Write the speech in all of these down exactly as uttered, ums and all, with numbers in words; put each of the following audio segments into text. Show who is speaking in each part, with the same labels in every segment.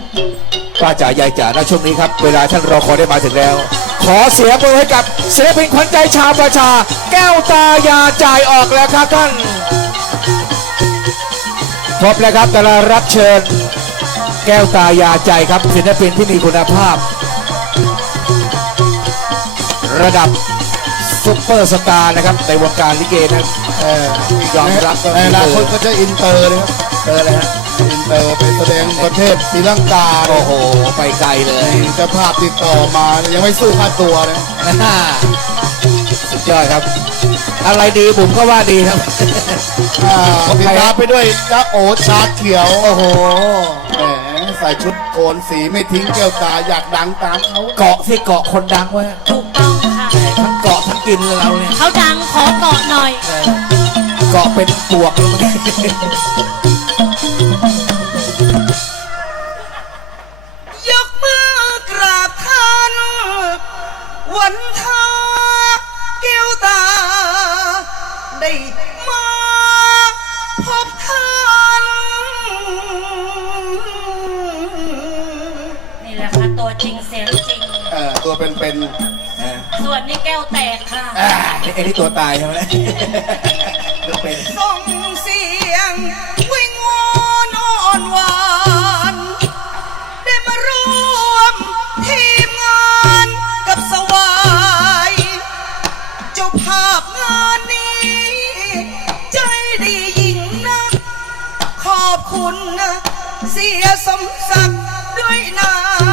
Speaker 1: ป้าจ๋ายายจ๋าณช่วงนี้ครับเวลาท่านรอคอยได้มาถึงแล้วขอเสียงปรบมือให้กับศิลปินขวัญใจชาวประชาแก้วตายาจ่ายออกแล้วครับท่านพบแล้วครับแต่ละรับเชิญแก้วตายาใจครับศิลปินที่มีคุณภาพระดับซุปเปอร์สตาร์นะครับในวงการลิเกนะยอมรับ
Speaker 2: ในอนาคตก็จะอินเตอร์เลยครับ
Speaker 1: เตอร์เลยฮะ
Speaker 2: อินเตอร์ไปแสดงประเทศศรีลังกา
Speaker 1: โอ้โหไปไกลเลย
Speaker 2: เจ้าภาพติดต่อมายังไม่สู้ค่าตัวเลย
Speaker 1: สุดยอดครับอะไรดีผมก็ว่าดีครับ
Speaker 2: ติดตามไปด้วยจ้าโอชาเขียวโอ้โหแหมใส่ชุดโอนสีไม่ทิ้งแก้วตาอยากดังตามเขา
Speaker 1: เกาะที่เกาะคนดังไว้
Speaker 3: ถูกต้องค่ะ
Speaker 1: ทั้งเกาะทั้งกินเราเนี่ย
Speaker 3: เขาดังขอเกาะหน่อย
Speaker 1: เกาะเป็นปวกเลยมั้ง
Speaker 4: ยกมือกราบท่านวันทาแก้วตาได้มาพบท่าน
Speaker 3: นี่แหละค่ะตัวจริงเสียงจริง
Speaker 2: เออตัวเป็นเป็น
Speaker 3: ส่วนนี้แก้วแตกค่ะ
Speaker 1: ไอ้นี่ตัวตายใช่ไหม
Speaker 4: ส่งเสียงวิงวอนอ่อนหวานได้มาร่วมทีมงานกับสวายเจ้าภาพงานนี้ใจดียิ่งนักขอบคุณนะเสียสมศักดิ์ด้วยนะ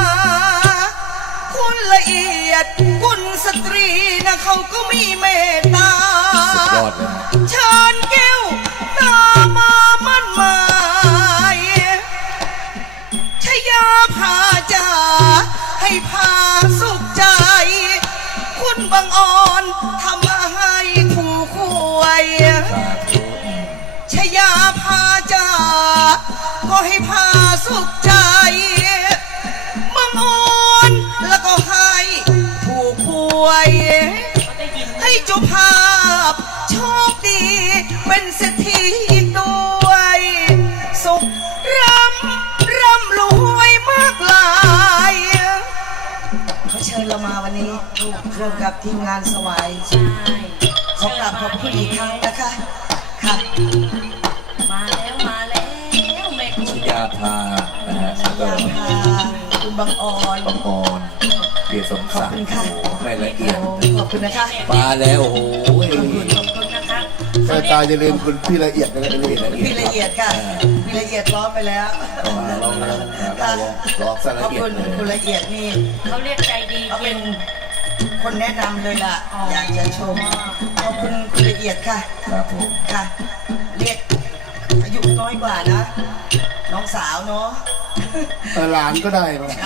Speaker 4: คุณละเอียดกุลสตรีนะเขาก็มีเมตตาเชิญแก้วตามามั่นหมายชยาพาจ่าให้พาสุขใจคุณบังอ่อนทำให้ถูกหวยชยาพาจ่าก็ให้พาสุขใจบังอ่อนแล้วก็ให้ถูกหวยให้เจ้าภาพโชคดีเป็นเศรษฐีด้วยสุขร่ำร่ำรวยมากลายเขาเชิญเรามาวันนี้ร่วมกับทีมงานสวายขอกราบขอบคุณอีกครั้งนะคะค่ะ
Speaker 3: มาแล้วมาแล้วแม่คุณ
Speaker 1: ชยาภานะฮะ
Speaker 4: ชยาภาคุณบังออน
Speaker 1: บังออนเกียรติสมศักดิ์ไม่ละเอียด
Speaker 4: ขอบคุณนะคะ
Speaker 1: มาแล้วโอ้โห
Speaker 3: ขอบคุณนะคะ
Speaker 2: ใส่ตาจะลืมคุณพี่ละเอียดนะละเอียด
Speaker 4: พี่ละเอียดค่ะพี่ละเอียดร้องไปแล้ว
Speaker 1: ร้องแล้วร้องซะละเอียด
Speaker 4: ขอบคุณคุณละเอียดนี่
Speaker 3: เขาเรียกใจดี
Speaker 4: เขาเป็นคนแนะนำเลยล่ะอยากจะชมขอบคุณคุณละเอียดค่ะ
Speaker 1: ครับผม
Speaker 4: ค่ะเรียกอายุน้อยกว่านะน้องสาวเนาะ
Speaker 2: หลานก็ได้มา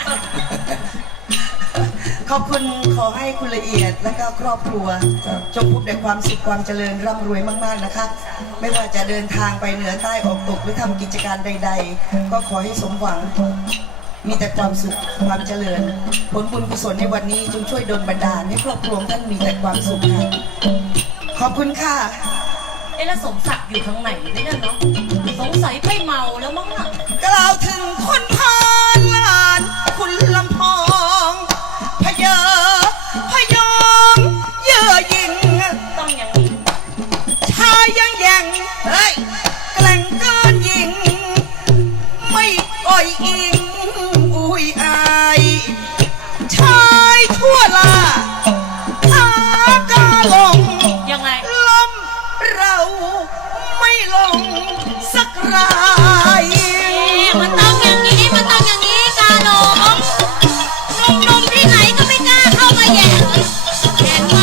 Speaker 4: ขอบคุณขอให้คุณละเอียดและก็ครอบครัวจงพบแต่ความสุขความเจริญร่ำรวยมากๆนะคะไม่ว่าจะเดินทางไปเหนือใต้ออกตกหรือทำกิจการใดๆก็ขอให้สมหวังมีแต่ความสุขความเจริญผลบุญกุศลในวันนี้จงช่วยดลบันดาลให้ครอบครัวท่านมีแต่ความสุขค่ะขอบคุณค่ะ
Speaker 3: เอ๊ะแล้วสมศักดิ์อยู่ทางไหนเนี่ยเนาะสงสัยไปเมาแล้วมั้งอ่ะ
Speaker 4: กล่าวถึงคนพานลานคุณลำพองพะเยอพะยองเย่อหยิ่ง
Speaker 3: ต้องอย่างนี้
Speaker 4: ชายยังแย่งเฮ้ยแกล้งเกินหญิงไม่อ่อยอิงอุ้ยอายชายทั่วลาหากาลง
Speaker 3: ยังไง
Speaker 4: ลมเราไม่ลงสักราย
Speaker 3: มันต้องอย่างนี้มันต้องอย่างนี้กาหลงนมๆที่ไหนก็ไม่กล้าเข้ามาแย่งเห็นไหม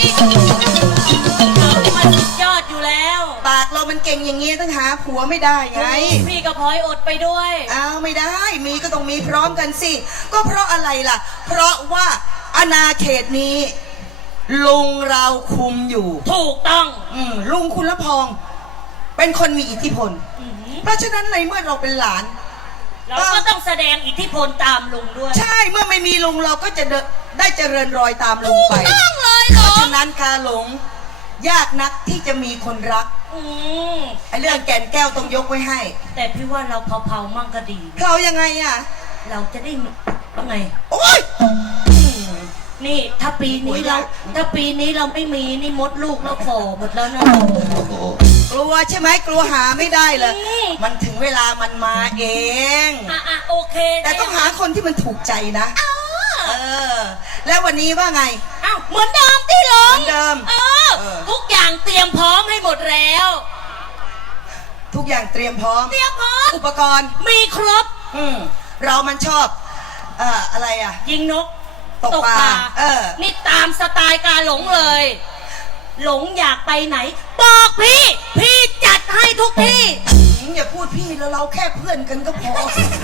Speaker 3: เรามันสุดยอดอยู่แล้ว
Speaker 4: ปากเรามันเก่งอย่างนี้ต้องหาผัวไม่ได้ไง
Speaker 3: พี่กับพลอยอดไปด้วย
Speaker 4: อ้าวไม่ได้มีก็ต้องมีพร้อมกันสิก็เพราะอะไรล่ะเพราะว่าอาณาเขตนี้ลุงเราคุมอยู่
Speaker 3: ถูกต้อง
Speaker 4: อืมลุงคุณละพองเป็นคนมีอิทธิพลเพราะฉะนั้นในเมื่อเราเป็นหลาน
Speaker 3: เราก็ต้องแสดงอิทธิพลตามลุงด้วย
Speaker 4: ใช่เมื่อไม่มีลุงเราก็จะได้เจริญรอยตามลุงไป
Speaker 3: ต้องเลย
Speaker 4: เพราะฉะนั้นกาหลงยากนักที่จะมีคนรัก
Speaker 3: อืม
Speaker 4: ไอ้เรื่องแก่นแก้วต้องยกไว้ให้
Speaker 3: แต่พี่ว่าเราเผาๆมั่งก็ดี
Speaker 4: เรายังไงอ่ะ
Speaker 3: เราจะได้ว่าไง
Speaker 4: โอ๊ย
Speaker 3: นี่ถ้าปีนี้เรา ถ้าปีนี้เราไม่มีนี่มดลูกเราฝ่อหมดแล้วนะ
Speaker 4: กลัวใช่ไหมกลัวหาไม่ได้เลย
Speaker 3: อืม
Speaker 4: มันถึงเวลามันมาเอง
Speaker 3: อ่ะอ่ะโอเค
Speaker 4: แต่ต้องหาคนที่มันถูกใจนะ
Speaker 3: อ้าว
Speaker 4: เออ แล้ววันนี้ว่าไง
Speaker 3: อ้าวเหมือนเดิมที่หลง
Speaker 4: เหมือนเดิม
Speaker 3: เออ
Speaker 4: เออ
Speaker 3: ทุกอย่างเตรียมพร้อมให้หมดแล้ว
Speaker 4: ทุกอย่างเตรียมพร้อม
Speaker 3: เตรียมพร้อม
Speaker 4: อุปกรณ์
Speaker 3: มีครบ
Speaker 4: อืมเรามันชอบเอ่ออะไรอ่ะ
Speaker 3: ยิงนก
Speaker 4: ตกปลาเออ
Speaker 3: นี่ตามสไตล์การหลงเลย หลงอยากไปไหน บอกพี่ พี่จัดให้ทุกที่
Speaker 4: อืมอย่าพูดพี่แล้วเราแค่เพื่อนกันก็พอ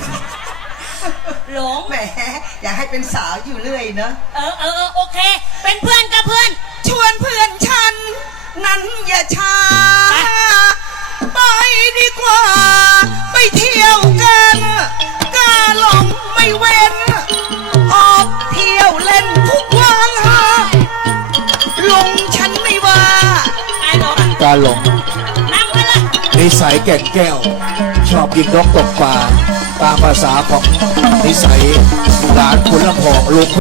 Speaker 3: หลง
Speaker 4: แหมอยากให้เป็นสาวอยู่เรื่อยเนอะ
Speaker 3: เออเออเออโอเค เป็นเพื่อนกับเพื่อน
Speaker 4: ชวนเพื่อนฉัน นั้นอย่าช้า ไปดีกว่า ไปเที่ยวกันกาหลงไม่เว้น ออกเที่ยวเล่นทุกวันลงฉันไม่ว่า
Speaker 3: ไอ้หลง
Speaker 1: การหลง
Speaker 3: นั่งไปเลย
Speaker 1: นิสัยแก่นแก้ว ชอบกินนกตกปลาตามภาษาของนิสัยหลานขุนลำพองลุง